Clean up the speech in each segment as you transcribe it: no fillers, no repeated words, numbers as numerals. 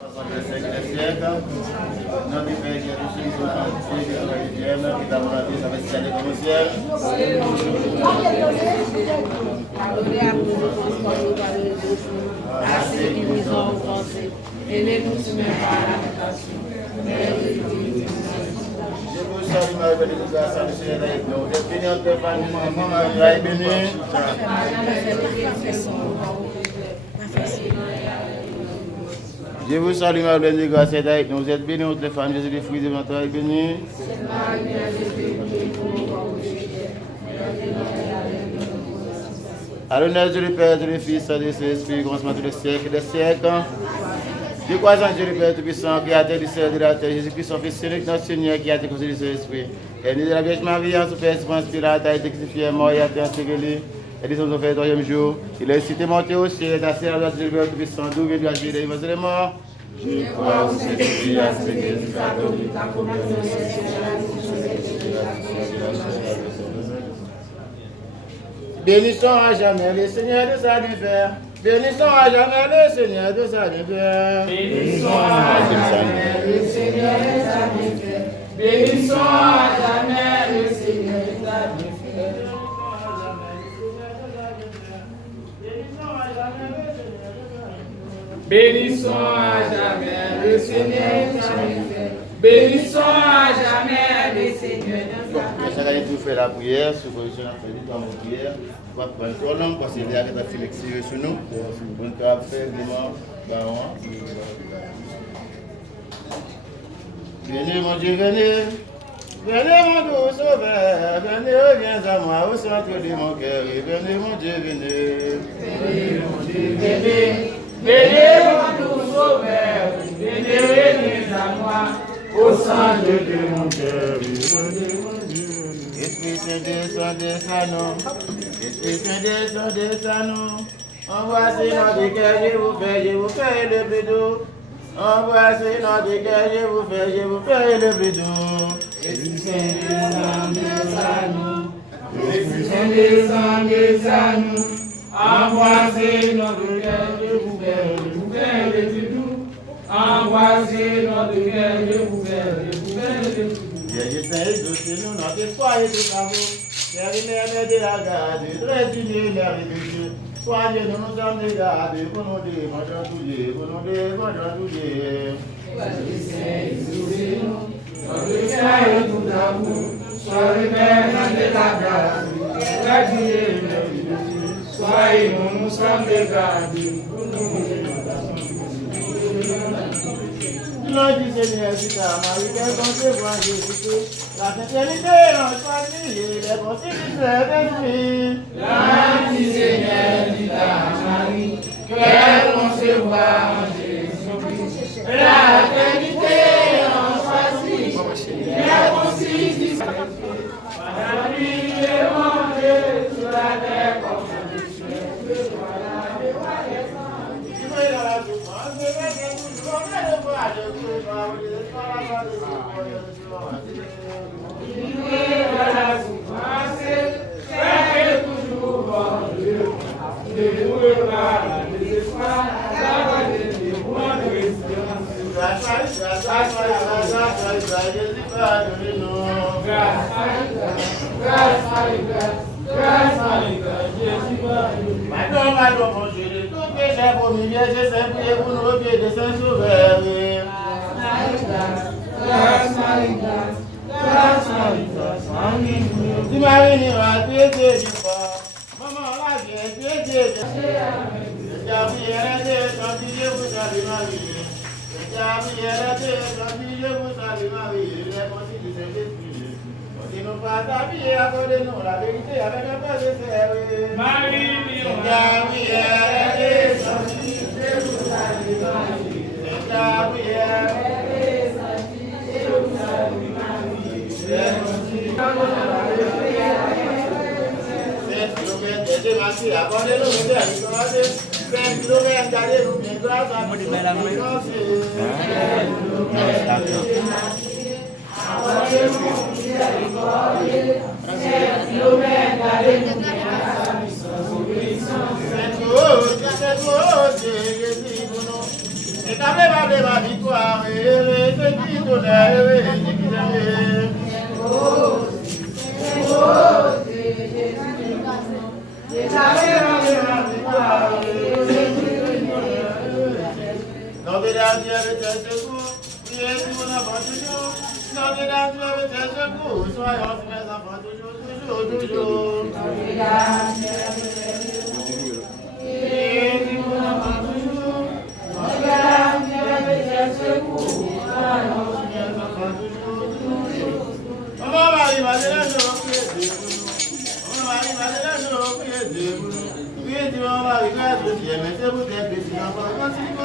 Notre Père qui est au ciel, qui t'a volonté, ça va se faire comme au ciel. Pardonnez à nous nos transports par les autres, à ceux qui nous ont offensés, et ne nous soumets pas à la tentation, mais délivre-nous du mal. Je vous salue, Marie, bénie, grâce à le Seigneur avec nous. Vous êtes bénie entre les femmes, maman, Marie est bénie. Je vous salue, Marie, bénie, grâce à avec nous. Vous êtes bénie entre les femmes, Jésus, le fruit de votre ventre est béni. À l'honneur du Père, du Fils et du Saint-Esprit, commencement tous les siècles des siècles. Je crois en Dieu le Père Tout-Puissant, Créateur du ciel et de la terre, Jésus-Christ, son Fils unique, notre Seigneur, qui a été conçu du Saint-Esprit. Et né de la Vierge Marie, en souffert, inspiré, a été crucifié, mort et a été ensevelé. Et descendu au troisième jour. Il est cité monté au ciel, assis à la droite du Père Tout-Puissant, d'où vient la vie des vivants et des morts. Je crois au Saint-Esprit, à ce que catholique, à communion Bénissons à jamais le Seigneur de sa lumière. Bénissons à jamais le Seigneur de sa lumière. Bénissons à jamais le Seigneur de sa lumière. Bénissons à jamais le Seigneur de sa lumière. Bénissons à jamais le Seigneur de sa lumière. Bénissons à jamais le Seigneur de sa lumière. Chaque année, tu fais la prière, sous position de la prière. On va prendre ton nom, parce qu'il y a des Félix sur nous. On va faire vraiment baron. Venez, mon Dieu, venez. Venez, mon doux sauveur. Venez, reviens à moi au centre de mon cœur. Venez, mon Dieu, venez. Venez, mon Dieu, venez. Venez, mon doux sauveur. Venez, reviens à moi au centre de mon cœur. Esprit Saint, descend, descend, nous. Esprit Saint, descend, descend, nous. Embrassez notre cœur, je vous fais le plus doux. Embrassez notre cœur, je vous fais le plus doux. Esprit Saint, descend, descend, nous. Esprit Saint, descend, descend, nous. Embrassez notre cœur, je vous fais le plus doux. Embrassez notre cœur, je vous fais le plus doux. Jésus Saint, exaucez-nous, notre espoir et tout amour. Terre de la garde, très unis, l'air de Dieu. Soignez-nous, nous sommes des gardes, pour nous défendre tous les, pour nous défendre tous les. Jésus Saint, exaucez-nous, notre cœur et tout amour. Soyez maintenant de la grâce, très unis, l'air de Dieu. Soyez-nous, nous sommes des gardes, pour nous défendre tous les. Nom du Seigneur, c'est ta Marie, qu'elle concevoir Jésus-Christ. La fraternité en famille, les constitutions d'esprit. Nom du Seigneur, c'est ta Marie, qu'elle concevoir Jésus-Christ. La fraternité en famille, les constitutions. Par la nuit, le monde sur la terre comme ça. Maintenant, mon Dieu, de tout péché pour nous, je sais prier pour nos pieds de Saint-Sauveur. Tu m'as venu à piété du corps. Maman, la vieille piété de je t'ai prié de ton Dieu, vous savez ma vie. Je t'ai prié de ton Dieu, vous savez ma vie. Les conseils du Saint-Esprit. Continue pas t'habiller, accordez-nous la vérité avec un peu de sérieux. Marie, Je t'ai prié de ton Dieu, vous savez ma vie. Je t'ai prié de ton Dieu, vous savez ma vie. ma victoire, c'est qui t'honneur, c'est qui t'aime. Notre-Dame, Dieu avec tes secours, priez si mon enfant toujours. Notre-Dame, Dieu avec tes secours, soyons si mes enfants toujours. Notre-Dame, Dieu avec tes secours, priez si mon enfant toujours. Notre-Dame, Dieu avec tes secours, soyons si mes enfants toujours. Maman Marie, Madeleine, priez Dieu pour nous. Maman Marie, Madeleine, priez Dieu pour nous. Priez Dieu, maman Marie, grâce au ciel, mais c'est pour tes petits enfants, continue.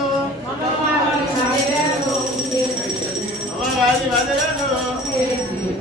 Maman Marie, Madeleine, priez Dieu. Maman Marie, Madeleine, priez Dieu.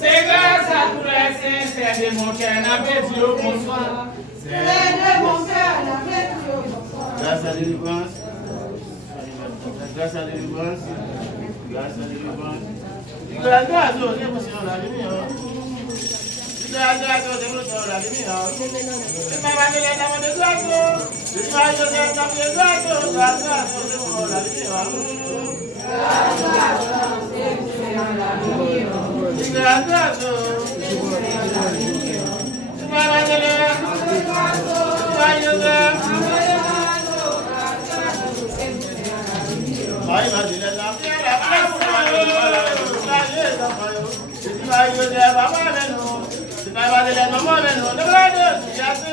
C'est grâce à tous les saints, c'est de mon cœur, n'avait Dieu bonsoir. C'est de mon cœur, n'avait Dieu bonsoir. Grâce à délivrance. Grâce à délivrance. Grâce à délivrance. Gracias, Deus, la minha. Gracias, Deus, la minha. Mas vai me levar onde graças. Vai eu ter também graças. Gracias, Deus, la minha. Gracias, vai me levar. Vai eu ter. Vai me levar. Ayo de baba menu, si baba de la mama menu, de verdad ya sé.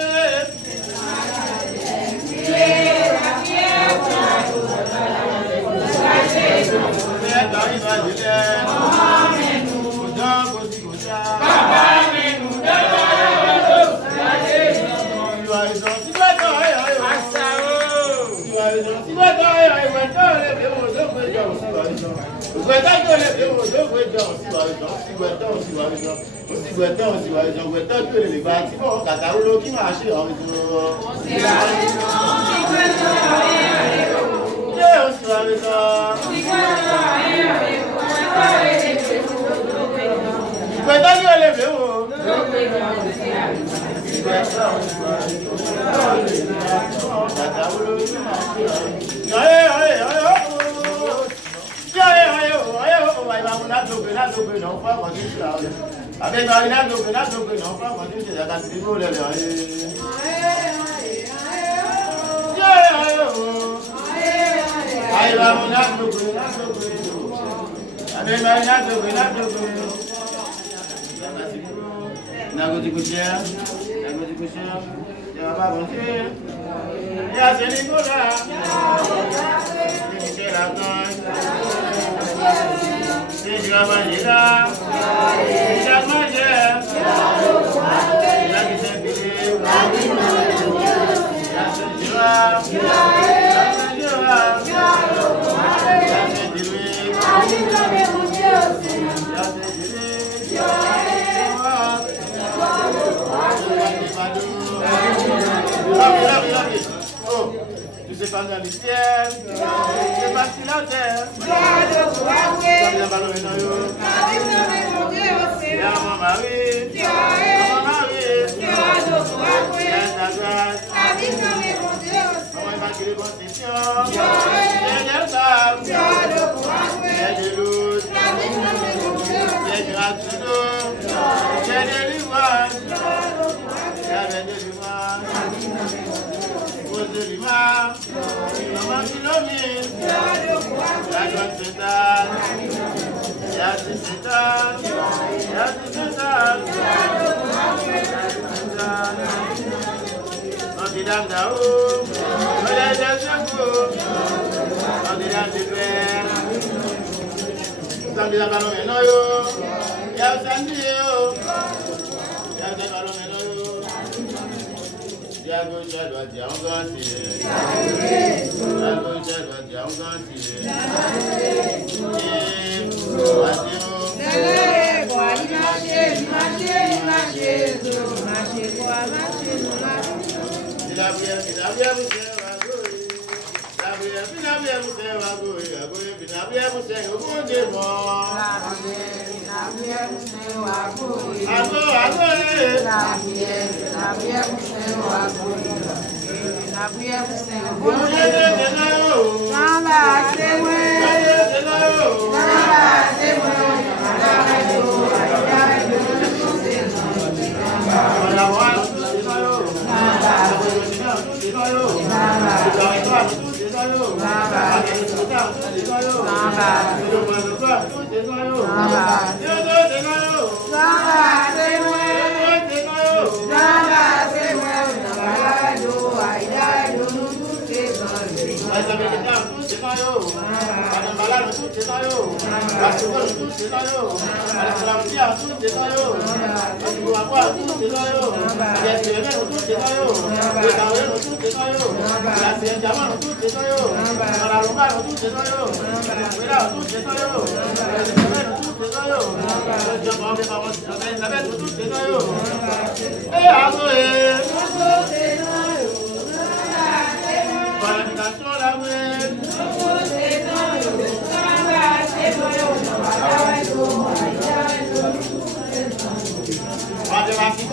Para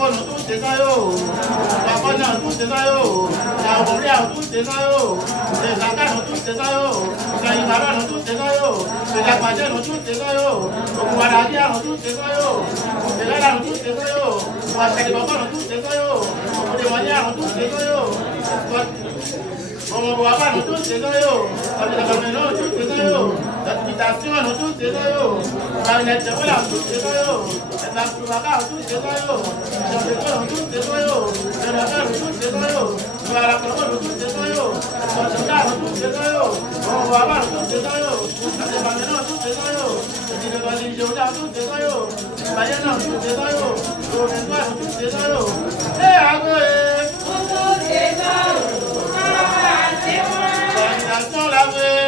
fóònù tó ṣe sáyò, àkọ́jà tó ṣe sáyò, àwòrán àwọn tó ṣe sáyò, ìṣàkánù tó ṣe sáyò, ìṣàyìnbàbànù tó ṣe sáyò, ìṣàpàjẹ́nù tó ṣe sáyò, òkúwadàdí àrùn tó ṣe sáyò, ìṣẹ̀lẹ̀dànù tó ṣe sáyò, àṣẹ̀lẹ̀bọ̀bọ̀nù tó ṣe sáyò, òkúdèwọ̀nyí àrùn tó ṣe sáyò, ọmọ bàbá nù tó ṣe sáyò, ọ̀dẹ̀dàgbàmẹ̀ náà tó ṣe sáyò, certification nù tó ṣe sáyò, ìrànlẹ̀tẹ̀wọ́là tó ṣe sáyò, ẹ̀dàkùnbàkà tó ṣe sáyò, ìṣàfẹ́kọ̀ọ́ tó ṣe sáyò, ẹ̀dàkẹ́rù tó ṣe sáyò, ìwàràkọ̀ọ́ tó ṣe sáyò, ọ̀dẹ̀dàgbà tó ṣe sáyò, ọmọ bàbá tó ṣe sáyò, ẹ̀dàgbàmẹ̀ náà tó ṣe sáyò, ìdílébàlì ìjọba tó ṣe sáyò, ìbàjẹ́ náà tó ṣe sáyò, òmìnira tó ṣe sáyò, ẹ̀ àgọ́ ẹ̀ tó ṣe sáyò. Dans la vraie.